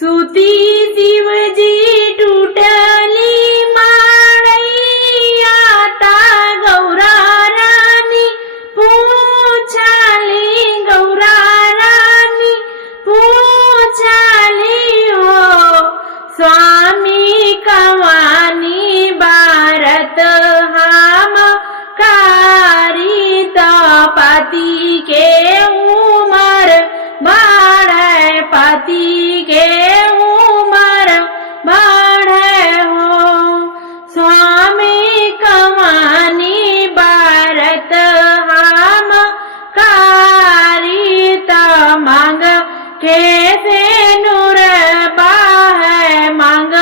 सुती शिवजी टूटली माळैया ता गौरा रानी पूछाली गौरा रानी पूछाली हो स्वामी कवानी भारत हम कारी पति के उमर बढ़े पति के उमर बढ़े हो स्वामी कवानी भारत हम कारी मांग कैसे नूर बाहे मांग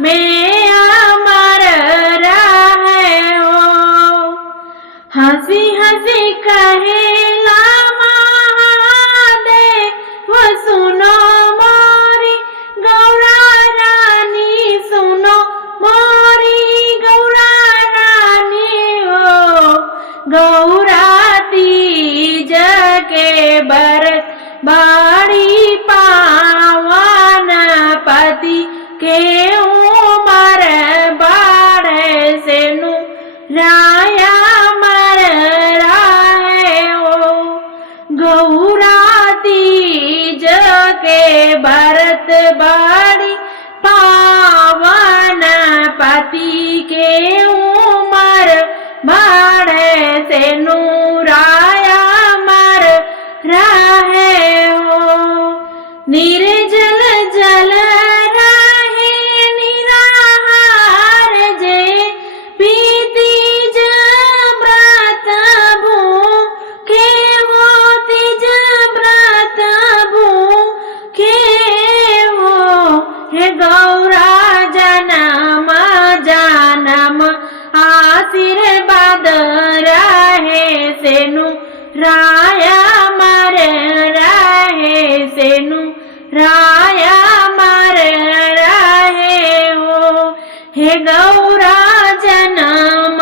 में अमर रहे हो हंसी हंसी कहेला महादेव सुनो मोरी गौरा रानी सुनो मोरी गौरा रानी हो गौरा तीज के बरत बाड़ी पावन पति के उमर बाढ़े से नु राया मर राहे हो गौरा तीज के भरत बाड़ी पावन पति के उमर बाढ़े से नु राया मर रहे हो निर्जल जल रहे निराहार जे पीतीज व्रत भूखे हो तीज व्रत भूखे हो हे गौरा जन्म जन्म आशीर्वाद रहे सेनु राया मर रहे सेनु राया मर रहे हो हे गौरा जन्म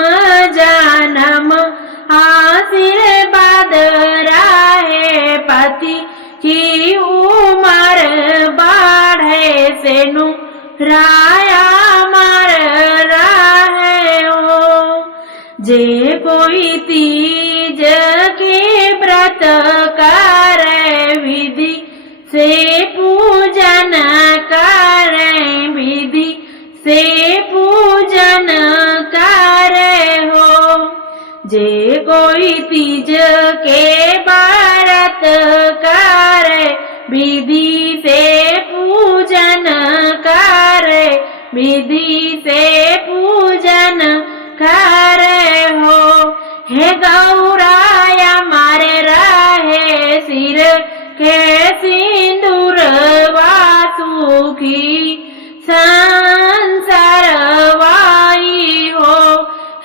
जन्म आशीर्वाद रहे पति की उमर बढ़े सेनु राया मर रहे हो जे कोई तीज के व्रत करे विधि से पूजन करे विधि से पूजन करे हो जे कोई तीज के व्रत करे विधि से पूजन करे विधि से पूजन करे हो हे गौराया मारे रहे सिर के सिंदूर वासुखी संसार वाई हो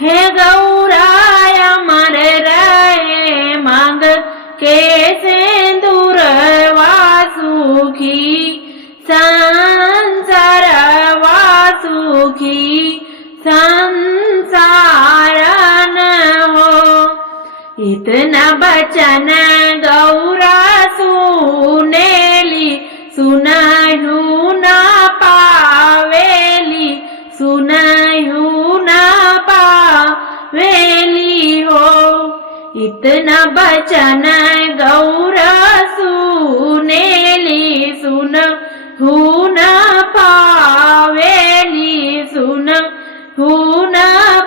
हे गौराया मारे रहे मांग के सिंदूर वासुखी संसार वासुखी संसारन हो इतना बचन गौरा सुनेली सुनहु न पावेली सुनहु न पावेली हो इतना बचन गौरा सुनेली सुनहु न पावेली सुनहु न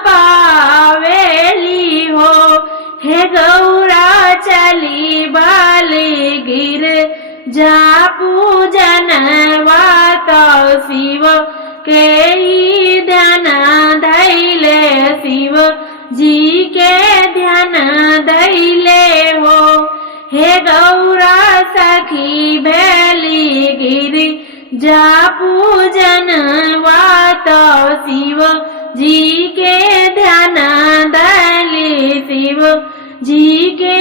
पावेली हो हे गौरा चली बाली गिर जा पूजन वात शिव के ही ध्यान धैले शिव जी के ध्यान धैले हो हे गौरा सखी भेली गिर जा पूजन वात शिव जी के ध्यान धैले शिव जी के